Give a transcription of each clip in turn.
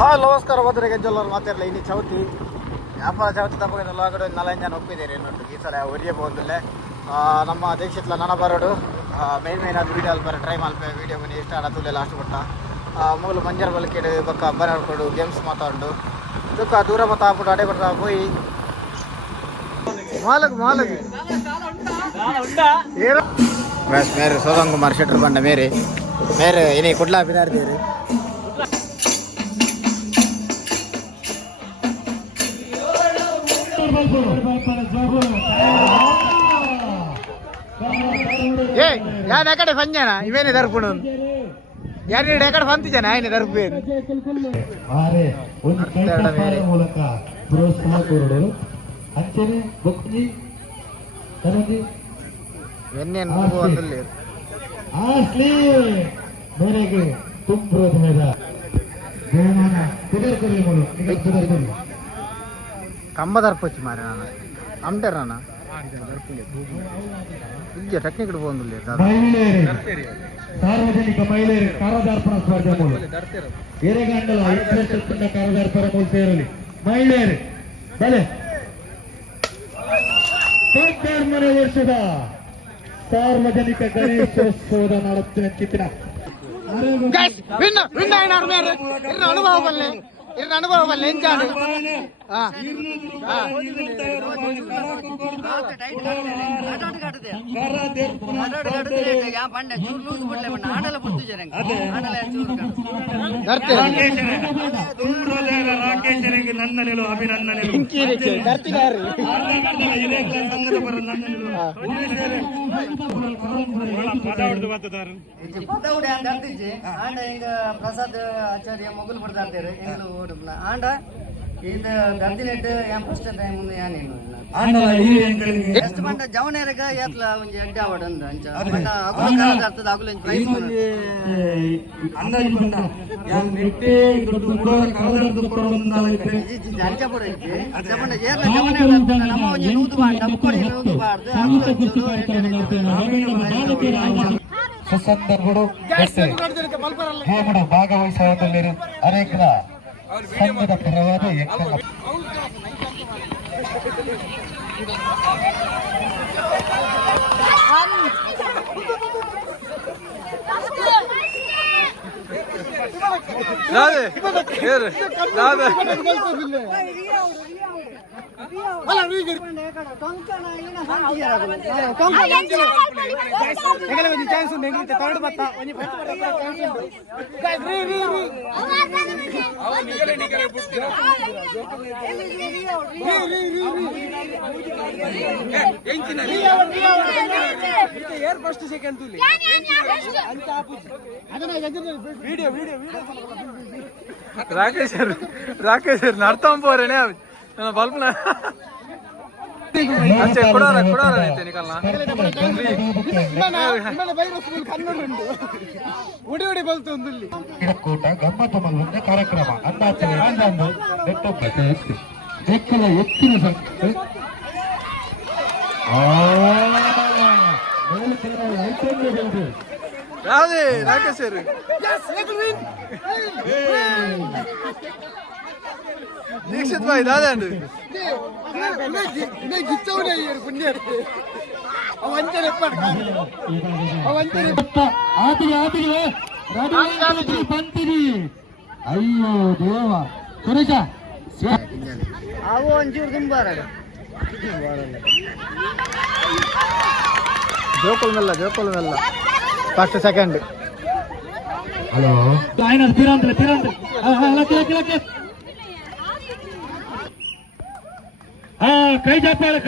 ನಮಸ್ಕಾರ ಹೋದ್ರೆ ಗೆಜ್ಜಲ್ಲರು ಮಾತಾಡಲ್ಲ ಇನ್ನು ಚೌತಿ ವ್ಯಾಪಾರ ಚೌತಿ ತಪ್ಪಿದ ಒಳಗಡೆ 4 ಜನ ಒಪ್ಪಿದ್ದೀರಿ ನೋಡ್ರಿ ಈ ಸಲ ಒರಿಯ ಹೋಗದಿಲ್ಲ ನಮ್ಮ ದೀಕ್ಷಿತ್ಲ ನನ್ನ ಬರೋಡು ಮೇನ್ ಅದು ವೀಡಿಯೋ ಅಲ್ಪ ಟ್ರೈ ಮಲ್ಪೆ ವೀಡಿಯೋ ಬನ್ನಿ ಇಷ್ಟ ಆಡೋದು ಲಾಸ್ಟ್ ಕೊಟ್ಟ ಮೂಲ ಮಂಜರ್ ಬಲ್ಕೆಡು ಬಕ್ಕ ಬರೋಡು ಗೇಮ್ಸ್ ಮಾತಾಡು ಇದಕ್ಕೆ ದೂರ ಮತ ಹಾಕ್ಬಿಟ್ಟು ಅಡೆ ಬರ್ತಾ ಹೋಗಿ ಮಾಲಕ್ बस मेरे सोदन कुमार शेटर बंड मेरे इन्हें कुडला बिदार दे रहे ये यार एकडे फंजना इवेने दर्पुणु यार नी एकडे फंतिजना आयने दर्पे अरे ಒಂದು ಕೈತಾರ ಮೂಲಕ ಪ್ರೋತ್ಸಾಹ ಕೊಡೋರು ಅಂಚನೆ ಬುಕ್ನಿ ತರದಿ ಎನ್ನೇನು ಮಗು ಅಂದಲ್ಲಿ ಆಸ್ಲಿ ಮೇರೆಗೆ ತುಂಬು ಧನ್ಯವಾದ ದೇವಮಾನ ಕುದರ್ಕಲಿ ಮೂಲ ಈಗ ಕುದರ್ಕಲಿ ಕಂಬ ದರ್ಪಚ್ಚಿ ಮಾರೆ ನಾನು ಅಮ್ಟರನ ಇಜ್ಜ ಟೆಕ್ನಿಕ್ ಇಡಬಹುದು ಸಾರ್ವಜನಿಕ ಮಹಿಳೆಯರು ಕಾರದಾರ್ಪಣ ಸ್ಪರ್ಧೆ ಮೂಲ ಎರೆಗಂಡಲ ಇಂಟ್ರೆಸ್ಟ್ ಕಾರದಾರ್ಪಣ ಮೂಲ ಸೇರಲಿ ಮಹಿಳೆಯರು ಬಲೆ ಮನೆ ವರ್ಷದ ಸಾರ್ವಜನಿಕ ಗಣೇಶೋತ್ಸವದ ಮಾಡುತ್ತಿನ ಚಿತ್ರ ಅನುಭವ ಬಲ್ಲೆ ಎಂಚಾಡು ರಾಕೇಶರಿಗೆ ನಂದನೆಲು ಅಭಿನಂದನೆಲು ಪ್ರಸಾದ್ ಆಚಾರ್ಯ ಮೊಗಲ್ ಬಿಡ್ತಾರೆ ಆಂಡ ಇದು ಗಂದಿನೆಟ್ಟು ಏನ್ ಫಸ್ಟ್ ಟೈಮ್ ಮುಂದೆ ಏನೇನು ಎಷ್ಟು ಬಂಡ ಜವನೇರಗ ಏತ್ಲ ಒಂಜಿ ಅಡ್ಡ ಆವಡ ಅಂದ ಅಂಚ ಬಂಡ ಅಗುಲ ಅರ್ಥದ ಅಗುಲ ಪ್ರೈಸ್ ಅಂದಾಜು ಬಂಡ ಯಾನ್ ನೆಟ್ಟೆ ದೊಡ್ಡ ಮುಡೋ ಕರದರ್ದು ಕೊಡೊಂದ ಅಂಚ ಪಡ ಇತ್ತು ಅಂಚ ಬಂಡ ಏರ್ಲ ಜವನೇರ ನಮ್ಮ ಒಂಜಿ ನೂದು ಬಾಡ ಡಬ್ಕೊಡಿ ನೂದು ಬಾರ್ದು ಸುಸಂದರ್ಭಗಳು ಹೇಮಡು ಭಾಗವಹಿಸುವುದರಲ್ಲಿ ಅನೇಕ ಸಂಘದ ಪರವಾದ ಯಕ್ಷಗಾನ ಚಾನ್ಸ್ ಉಂಟು ಎಂಗ್ಲಿಕ್ಕೆ ತರ್ಡ್ ಬತ್ತ ಏರ್ ಫಸ್ಟ್ ಸೆಕೆಂಡ್ ತುಲಿ ರಾಕೇಶ್ ನಡ್ತಾ ಪೋರೇನೆ ಬಲ್ಪ್ನ ಕೂಟ ಗಮ್ಮತ್ತು ಮಲ್ಲೊಂದು ಕಾರ್ಯಕ್ರಮ ಎಕ್ಕಲ ಎತ್ತಿನ ಸಂಖ್ಯೆ ರಾಕೇಶ್ दीक्षित भाई दादा ಬಂತಿರಿ ಅಯ್ಯೋ ದೇವ ಸುರೇಶ ಅವು ಒಂಚೂರು ತುಂಬ ಜೋಕೋಲ್ ಮೆಲ್ಲ ಫಸ್ಟ್ ಸೆಕೆಂಡ್ ಹಲೋ ತಿರಂದ್ರೆ ಕೈ ಜಪ್ಪಾಳೆ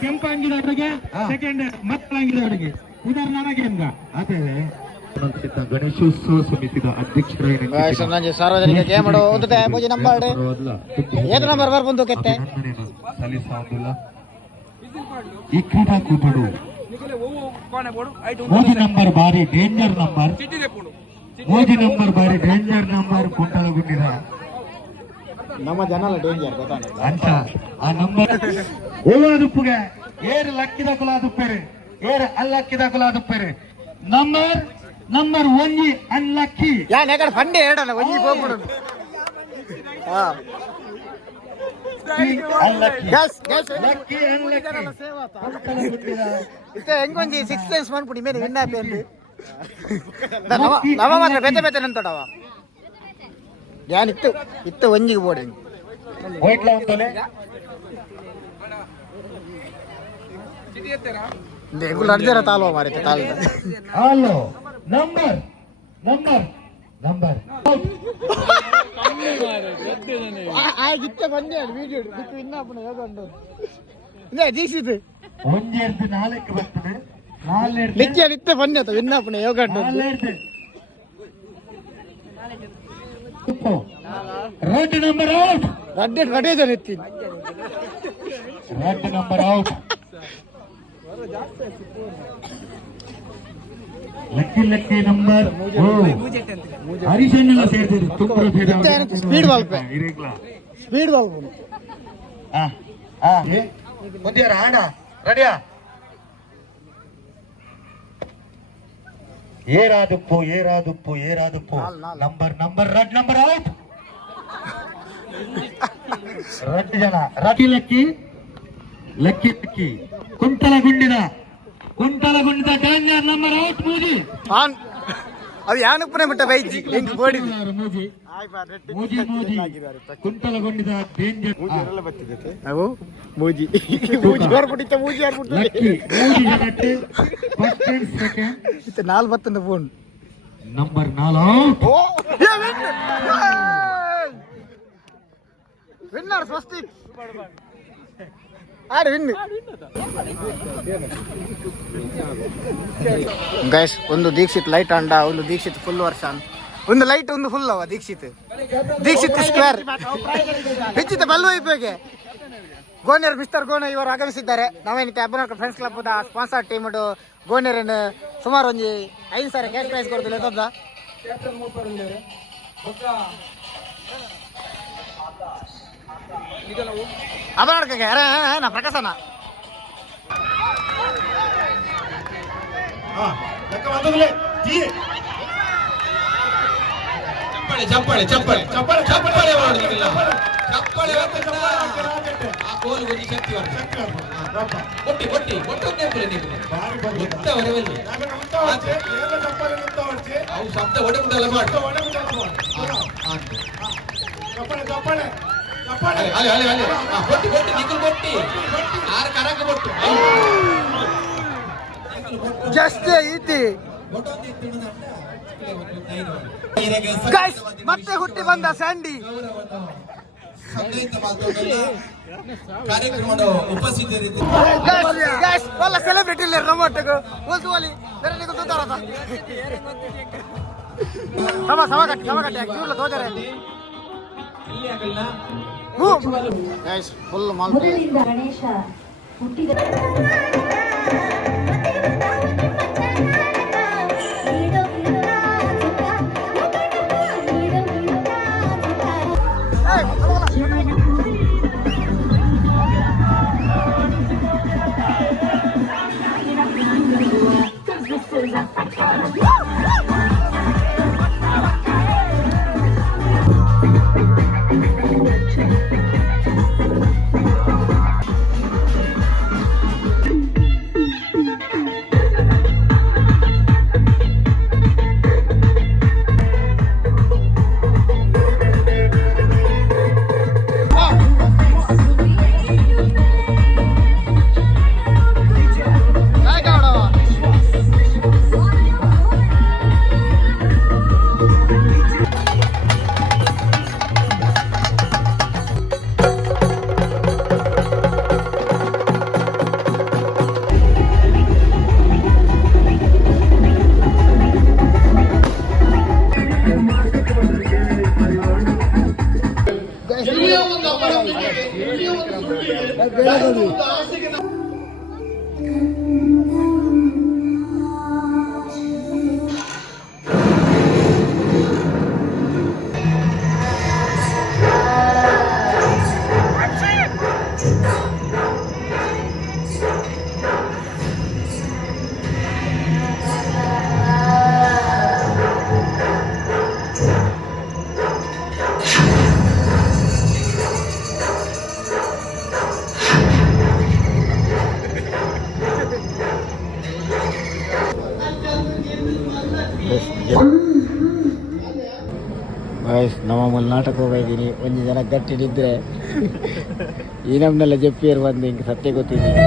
ಕೆಂಪಂಗಿದವರಿಗೆ ಸೆಕೆಂಡ್ ಮಕ್ಕಳಂಗಿದವರಿಗೆ ಉದಾಹರಣೆ ನನಗೆ ಅದೇ ಗಣೇಶೋತ್ಸವ ಸಮಿತಿಯ ಅಧ್ಯಕ್ಷರಾಗಿ ಸಾರ್ವಜನಿಕ ಗೇಮ್ ಮೂಜಿ ನಂಬರ್ ಏದು ನಂಬರ್ ಬರ್ಬಂದು ಕೆತ್ತೆ ಸಲ್ಲಿಸುವುದಿಲ್ಲ ಈ ಕ್ರೀಡಾಕೂಟರು ಮೋದಿ ನಂಬರ್ ಬಾರಿ ಡೇಂಜರ್ ನಂಬರ್ ಮೋದಿ ನಂಬರ್ ಬಾರಿ ಡೇಂಜರ್ ನಂಬರ್ ಕುಂಟಲಗುಂಡಿದ ನಮ್ಮ ಜನ ಡೇಂಜರ್ ಗೊತ್ತಾಗ ಅಂತ ಆ ನಂಬರ್ ಓವಾದುಪ್ಪುಗೆ ಏರು ಲಕ್ಕಿದ ಕುಲಾದುಪ್ಪೇರೆ ಏರ ಅನ್ಲಕ್ಕಿ ದಾಖಲಾದಪ್ಪರೆ ನಂಬರ್ ಒಂಜಿ ಅನ್ಲಕ್ಕಿ ಯಾ ನೆಗಡ ಫಂಡೆ ಹೇಳೋಣ ಒಂಜಿ ಹೋಗ್ಬಿಡು ಲಕ್ಕಿ ಹೆಂಗೊಂಜಿ 6 ಟೈಮ್ಸ್ ಮಾಡ್ಬಿಡಿ ಮೇಲೆ ವಿನ್ ಆಪಿ ಅಂದು ನವ ಮಾತ್ರ ಬೆತೆ ಬೆತೆ ನಂತಡವ ಯಾನ್ ಇತ್ತು ಒಂಜಿಗೆ ಬೋಡಿ ಹೋಯ್ಟ್ಲ ಉಂಟಲೆ ಎಂಗುಲು ಅರ್ಜರ ತಾಲ್ವ ಮಾರಿತೆ ತಾಲ್ ಹಲೋ ನಂಬರ್ ಆಗಿತ್ತೆ ಬಂದೆ ವಿಡಿಯೋ ಬಿಟ್ಟು ಇನ್ನಪ್ಪನ ಹೇಗೊಂಡು ಇಲ್ಲ ಜೀಸಿದು ಒಂಜಿ ಎರ್ದು ನಾಲ್ಕು ಬರ್ತದೆ ನಾಲ್ಕು ಲಿಕ್ಕಿ ಇತ್ತೆ ಬಂದೆ ಅದು ಇನ್ನಪ್ಪನ ಹೇಗೊಂಡು ರೆಡ್ ನಂಬರ್ ಔಟ್ ರಡ್ಡೆ ಜನ ಎತ್ತಿ red number out lucky number ಹರಿಶನ್ನೆಲ್ಲ ಸೇರ್ತಿದ್ರು ತುಂಬ ಸ್ಪೀಡ್ ಬಾಲ್ಪೆ ಸ್ಪೀಡ್ ಬಾಲ್ ಮುಂದಿಯಾರ ಆಡ ರೆಡಿಯಾ ಏರಾದುಪ್ಪು number red number out red ಜನ ಲಕ್ಕಿ ಕುಂಟಲಗುಂಡಿದ ಡೇಂಜರ್ ನಂಬರ್ ಔಟ್ ಮೂಜಿ ಅದು ಯಾನಪ್ಪನೇ ಬಿಟ್ಟ ಬೈಜಿ ಹೆಂಗ್ ಬೋಡಿ ಮೂಜಿ ಕುಂಟಲಗುಂಡಿದ ಡೇಂಜರ್ ಅವು ಮೂಜಿ ಹೊರಬಿಟ್ಟಿತ್ತ ಮೂಜಿ ಲಕ್ಕಿ ಮೂಜಿ ಜನಕ್ಕೆ ಫಸ್ಟ್ ಅಂಡ್ ಸೆಕೆಂಡ್ ಇತ್ತ 4 ಬತ್ತಂದ ಫೋನ್ ನಂಬರ್ 4 ವಿನ್ನರ್ ಫಸ್ಟ್ ಆಡ ವಿನ್ ಗೈಸ್ ಒಂದು ದೀಕ್ಷಿತ್ ಲೈಟ್ ಅಂಡ ಒಂದು ದೀಕ್ಷಿತ್ ಫುಲ್ ವರ್ಷ ಒಂದು ಲೈಟ್ ಒಂದು ಫುಲ್ ಅವ ದೀಕ್ಷಿತ್ ಸ್ಕ್ವೇರ್ ಹೆಚ್ಚಿತ ಬಲ್ವೈಪೆಗೆ ಗೋನೇರ್ ಮಿಸ್ಟರ್ ಗೋನ ಇವರು ಆಗಮಿಸಿದ್ದಾರೆ ನಾವೇನಿತ್ತೆ ಅಬ್ಬನಕ ಫ್ರೆಂಡ್ಸ್ ಕ್ಲಬ್ ಸ್ಪಾನ್ಸರ್ ಟೀಮ್ ಗೋನೇರನ್ ಸುಮಾರು ಒಂಜಿ 5 ಸಾವಿರ ಕ್ಯಾಶ್ ಪ್ರೈಸ್ ಕೊಡ್ತಿಲ್ಲ ಎತ್ತದ ಅಬ್ಬನಕ ನಾ ಪ್ರಕಾಶನ ಚಪ್ಪಾಳೆ ಮಾಡುದಿಲ್ಲ ಚಪ್ಪಾಳೆ ಆ ಗೋಲ್ ಗುರಿ ಶಕ್ತಿ ಒಟ್ಟಿ ಅವು ಶಬ್ದ ಒಡೆಬಿಡಲ್ಲ ಮಾಡಿ ಜಸ್ಟ್ ಐತಿ ಮತ್ತೆ ಹುಟ್ಟಿ ಬಂದ ಸ್ಯಾಂಡಿ ಕಾರ್ಯಕ್ರಮದ ಉಪಸ್ಥಿತರಿದ್ದು ಒಲ್ಲ ಸೆಲೆಬ್ರಿಟಿ ಇಲ್ಲ ನಮ್ಮೊಟ್ಟಿಗೆ ಓಲ್ಸುವಲ್ಲಿ ಬೇರೆ ನೀವು ತೋತಾರದ ಸಮ ಕಟ್ಟಿ ಚೂರ್ಲ ತೋತಾರೆ ಫುಲ್ ಮಾಲ್ಪಿ ಗಣೇಶ ಹುಟ್ಟಿದ ಬಾಯ್ಸ್ ನಮ್ಮ ಮೂಲ ನಾಟಕ ಹೋಗಿದ್ದೀನಿ. ಒಂದು ಜನ ಗಟ್ಟಿಡಿದ್ರೆ ಈ ನಮ್ಮನ್ನೆಲ್ಲ ಜಪ್ಪಿಯರು ಬಂದು ಹಿಂಗೆ ಸತ್ಯ ಗೊತ್ತಿದ್ದೀನಿ.